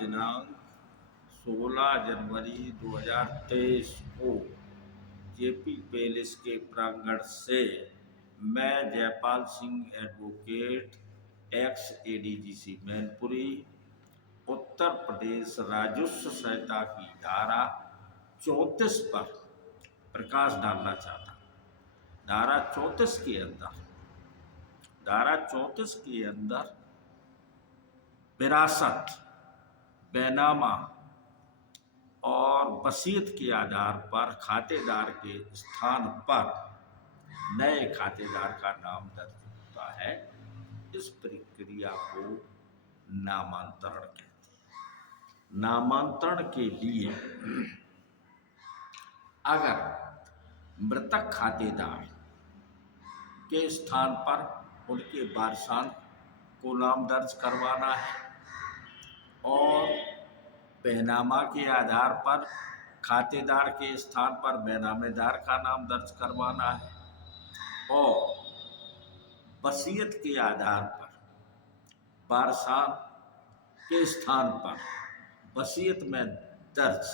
दिनांक 16 जनवरी 2023 को JP palace के प्रांगण से मैं Jaipal Singh advocate ex ADGC Mainpuri Uttar Pradesh राजस्व संहिता की धारा 34 पर प्रकाश डालना चाहता हूँ। धारा 34 के अंदर विरासत, बैनामा और वसीयत के आधार पर खातेदार के स्थान पर नए खातेदार का नाम दर्ज होता है। इस प्रक्रिया को नामांतरण कहते हैं। नामांतरण के लिए अगर मृतक खातेदार के स्थान पर उनके वारसान को नाम दर्ज करवाना है और बैनामा के आधार पर खातेदार के स्थान पर बैनामेदार का नाम दर्ज करवाना है और वसीयत के आधार पर वारसान के स्थान पर वसीयत में दर्ज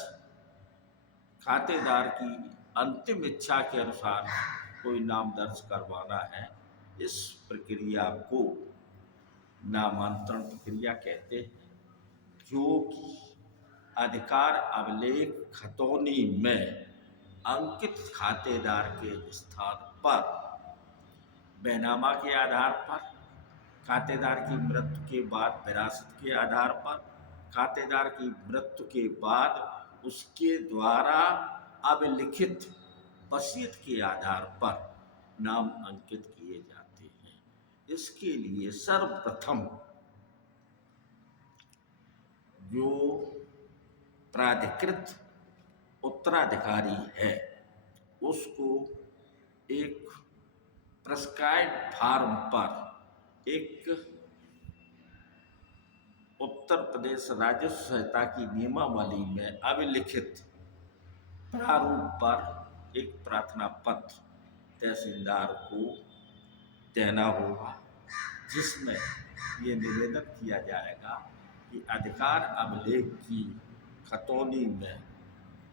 खातेदार की अंतिम इच्छा के अनुसार कोई नाम दर्ज करवाना है। इस प्रक्रिया को नामांतरण प्रक्रिया कहते हैं, जो कि अधिकार अभिलेख खतौनी में अंकित खातेदार के स्थान पर बैनामा के आधार पर, खातेदार की मृत्यु के बाद विरासत के आधार पर, खातेदार की मृत्यु के बाद उसके द्वारा अभिलिखित वसीयत के आधार पर नाम अंकित किए जाते हैं। इसके लिए सर्वप्रथम जो प्राधिकृत उत्तराधिकारी है उसको एक प्रिस्क्राइब्ड फॉर्म पर एक उत्तर प्रदेश राजस्व संहिता की नियमावली में अभिलिखित प्रारूप पर एक प्रार्थना पत्र तहसीलदार को देना होगा, जिसमें ये निवेदन किया जाएगा कि अधिकार अभिलेख की खतौनी में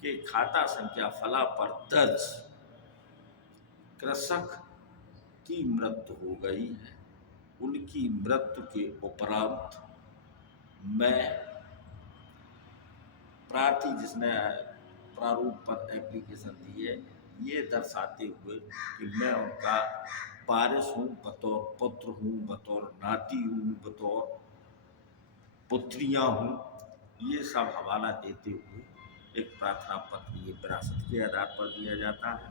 के खाता संख्या फला पर दर्ज कृषक की मृत्यु हो गई है। उनकी मृत्यु के उपरांत मैं प्रार्थी जिसने प्रारूप पर एप्लीकेशन दी है ये दर्शाते हुए कि मैं उनका वारिस हूँ, बतौर पुत्र हूँ, बतौर नाती हूँ, बतौर पुत्रियाँ हूँ, ये सब हवाला देते हुए एक प्रार्थना पत्र ये विरासत के आधार पर दिया जाता है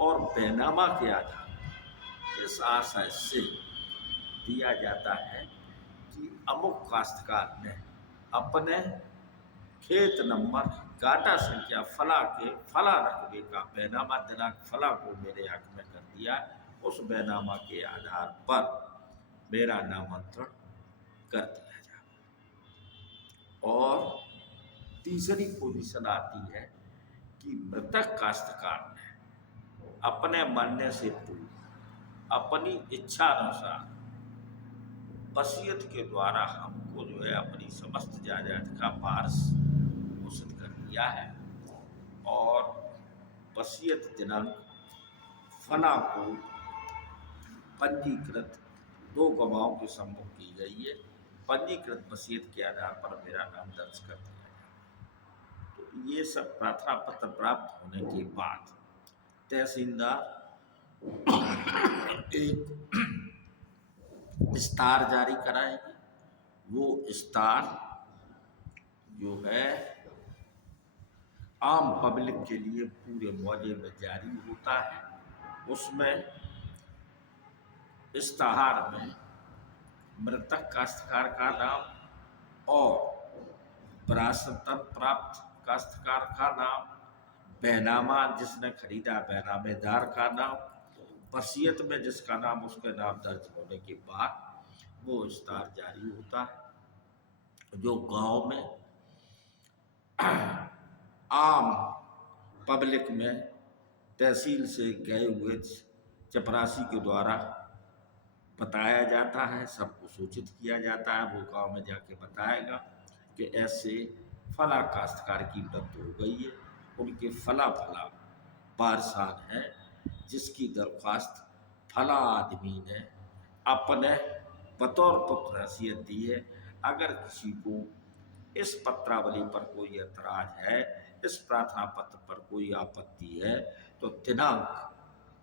और बैनामा के आधार पर इस आशय से दिया जाता है कि अमुक काश्तकार ने अपने खेत नंबर गाटा संख्या फला के फला रकबे का बैनामा दिनांक फला को मेरे हक में कर दिया। उस बैनामा के आधार पर मेरा नामांतरण कर दिया जाए। और तीसरी पोजीशन आती है कि मृतक काश्तकार ने अपने मरने से पूर्व अपनी इच्छा अनुसार वसीयत के द्वारा हमको जो है अपनी समस्त जायदाद का वारिस घोषित कर दिया है और वसीयत दिनांक फला को पंजीकृत 2 गवाहों के सम्मुख की गई है। पंजीकृत वसीयत के आधार पर मेरा नाम दर्ज कर दिया गया। तो ये सब प्रार्थना पत्र प्राप्त होने के बाद तहसीलदार एक इस्तार जारी कराएगी। वो इस्तार जो है आम पब्लिक के लिए पूरे मौजे में जारी होता है। उसमें इस्ताहार में मृतक काश्तकार का नाम और विरासतन प्राप्त काश्तकार का नाम, बैनामा जिसने खरीदा बैनामेदार का नाम, वसीयत में जिसका नाम उसके नाम दर्ज होने के बाद वो इस्तार जारी होता है, जो गांव में आम पब्लिक में तहसील से गए हुए चपरासी के द्वारा बताया जाता है, सबको सूचित किया जाता है। वो गांव में जाके बताएगा कि ऐसे फला काश्तकार की मृत्यु हो गई है, उनके फला फला वारसान है, जिसकी दरख्वास्त फला आदमी ने अपने बतौर पुत्र हैसियत दी है। अगर किसी को इस पत्रावली पर कोई ऐतराज है, इस प्रार्थना पत्र पर कोई आपत्ति है, तो दिनांक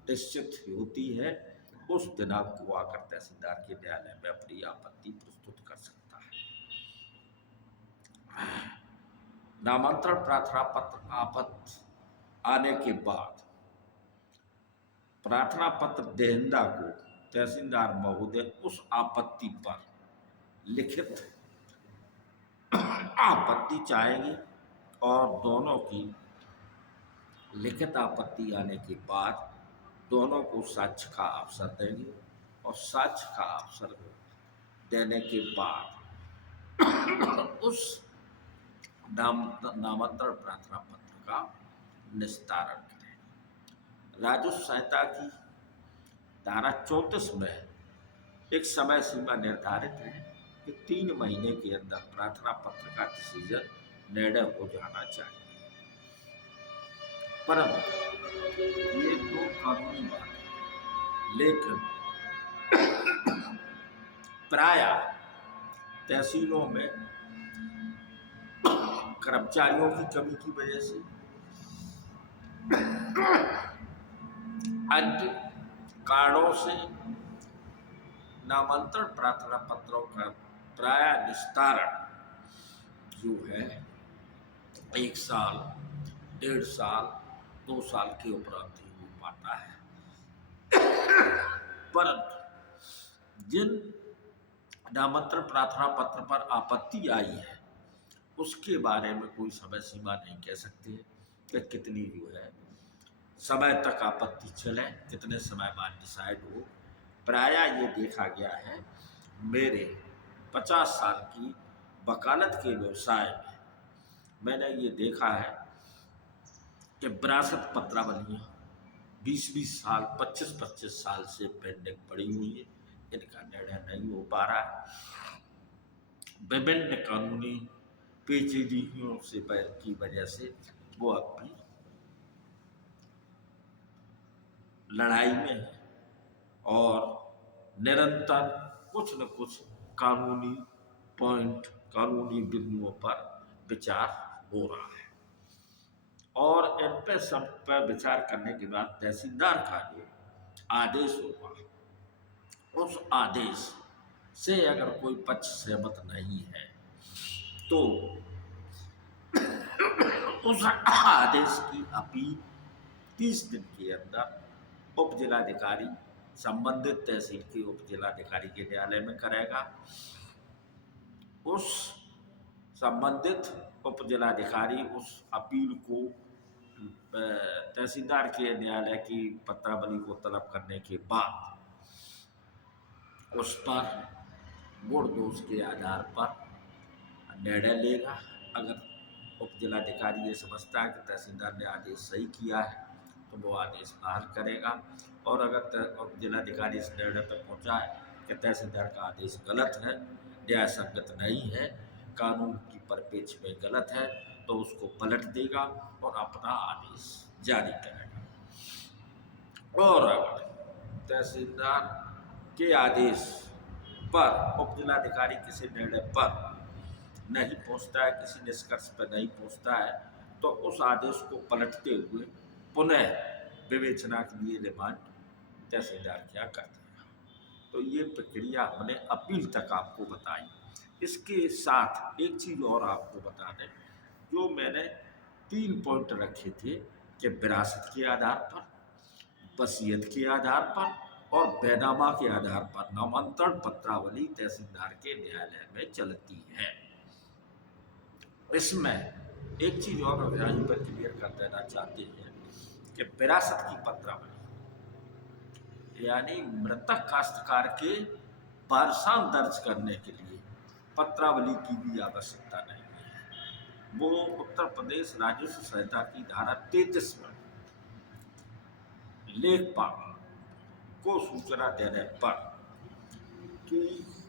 निश्चित होती है, उस दिनांक को आकर तहसीलदार के न्यायालय में अपनी आपत्ति प्रस्तुत कर सकता है। नामांतरण प्रार्थना पत्र आपत्ति आने के बाद प्रार्थना पत्र देहिंदा को तहसीलदार महोदय उस आपत्ति पर लिखित आपत्ति चाहेंगे और दोनों की लिखित आपत्ति आने के बाद दोनों को साक्ष्य का अवसर देंगे और साक्ष्य का अवसर देने के बाद उस नामांतरण प्रार्थना पत्र का निस्तारण करेंगे। राजस्व संहिता की धारा 34 में एक समय सीमा निर्धारित है कि 3 महीने के अंदर प्रार्थना पत्र का डिसीजन निर्णय हो जाना चाहिए, परंतु ये तो कानूनी बात है, लेकिन प्रायः तहसीलों में कर्मचारियों की कमी की वजह से अन्य कारणों से नामांतरण प्रार्थना पत्रों का प्रायः निस्तारण जो है 1 साल, 1.5 साल, 2 साल के उपरांत ही हो पाता है। परंतु जिन नामांतरण प्रार्थना पत्र पर आपत्ति आई है उसके बारे में कोई समय सीमा नहीं कह सकते कि कितनी जो है समय तक आपत्ति चले, कितने समय बाद डिसाइड हो। प्रायः ये देखा गया है, मेरे 50 साल की वकालत के व्यवसाय में मैंने ये देखा है कि विरासत पत्रावलियाँ 20-20 साल, 25-25 साल से पेंडिंग पड़ी हुई है, इनका निर्णय नहीं हो पा रहा है। विभिन्न कानूनी पेचीदगियों से की वजह से वो अब भी लड़ाई में है और निरंतर कुछ न कुछ कानूनी पॉइंट, कानूनी बिंदुओं पर विचार हो रहा है और इन पर सब पर विचार करने के बाद तहसीलदार का जो आदेश होगा, उस आदेश से अगर कोई पक्ष सहमत नहीं है तो उस आदेश की अपील 30 दिन के अंदर उप जिलाधिकारी संबंधित तहसील के उप जिलाधिकारी के न्यायालय में करेगा। उस संबंधित उप जिलाधिकारी उस अपील को तहसीलदार के न्यायालय की पत्रावली को तलब करने के बाद उस पर गुण दोष के आधार पर निर्णय लेगा। अगर उप जिलाधिकारी ये समझता है कि तहसीलदार ने आदेश सही किया है तो वो आदेश बहाल करेगा, और अगर उप जिलाधिकारी इस निर्णय पर पहुंचा है कि तहसीलदार का आदेश गलत है, न्याय संगत नहीं है, कानून की परिप्रेक्ष्य में गलत है, तो उसको पलट देगा और अपना आदेश जारी करेगा। और अगर तहसीलदार के आदेश पर उप जिलाधिकारी किसी निर्णय पर नहीं पहुंचता है, किसी निष्कर्ष पर नहीं पहुंचता है, तो उस आदेश को पलटते हुए पुनः विवेचना के लिए रिमांड तहसीलदार क्या कर देगा। तो ये प्रक्रिया हमने अपील तक आपको बताई। इसके साथ एक चीज़ और आपको बता दें, जो मैंने 3 पॉइंट रखे थे कि विरासत के आधार पर, वसीयत के आधार पर और बैनामा के आधार पर नामांतरण पत्रावली तहसीलदार के न्यायालय में चलती है। इसमें एक चीज और यहीं पर क्लियर कर देना चाहते हैं कि विरासत की पत्रावली यानी मृतक काश्तकार के वारसान दर्ज करने के लिए पत्रावली की भी आवश्यकता नहीं है। वो उत्तर प्रदेश राजस्व संहिता की धारा 33 में लेखपाल को सूचना देने पर कि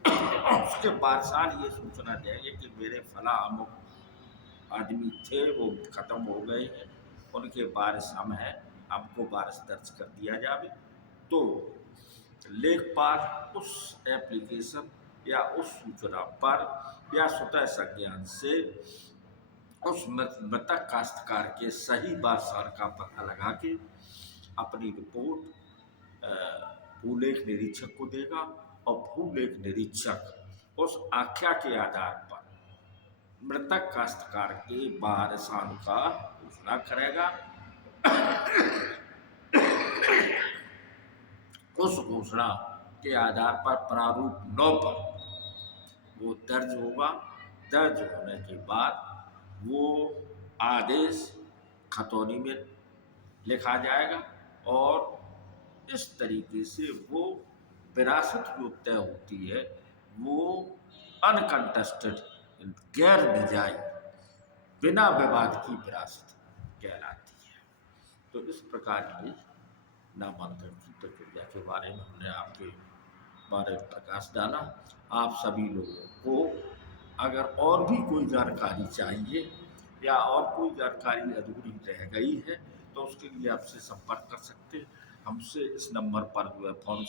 उसके वारसान ये सूचना देंगे कि मेरे फला अमुक आदमी थे, वो खत्म हो गए हैं, उनके वारिस हम हैं, हमको वारिस दर्ज कर दिया जावे। तो लेखपाल उस एप्लीकेशन या उस सूचना पर या स्वतः संज्ञान से उस मृतक काश्तकार के सही वारसार का पता लगा के अपनी रिपोर्ट भूलेख निरीक्षक को देगा, और भूलेख निरीक्षक उस आख्या के आधार पर मृतक काश्तकार के वारसान का घोषणा करेगा। उस घोषणा के आधार पर प्रारूप 9 पर वो दर्ज होगा। दर्ज होने के बाद वो आदेश खतौनी में लिखा जाएगा, और इस तरीके से वो विरासत जो तय होती है वो अनकंटेस्टेड, गैर निजाई, बिना विवाद की विरासत कहलाती है। तो इस प्रकार की नामांतरण की प्रक्रिया के बारे में हमने आपके बारे में प्रकाश डाला। आप सभी लोगों को अगर और भी कोई जानकारी चाहिए या और कोई जानकारी अधूरी रह गई है तो उसके लिए आपसे संपर्क कर सकते हैं। हमसे इस नंबर पर जो है फ़ोन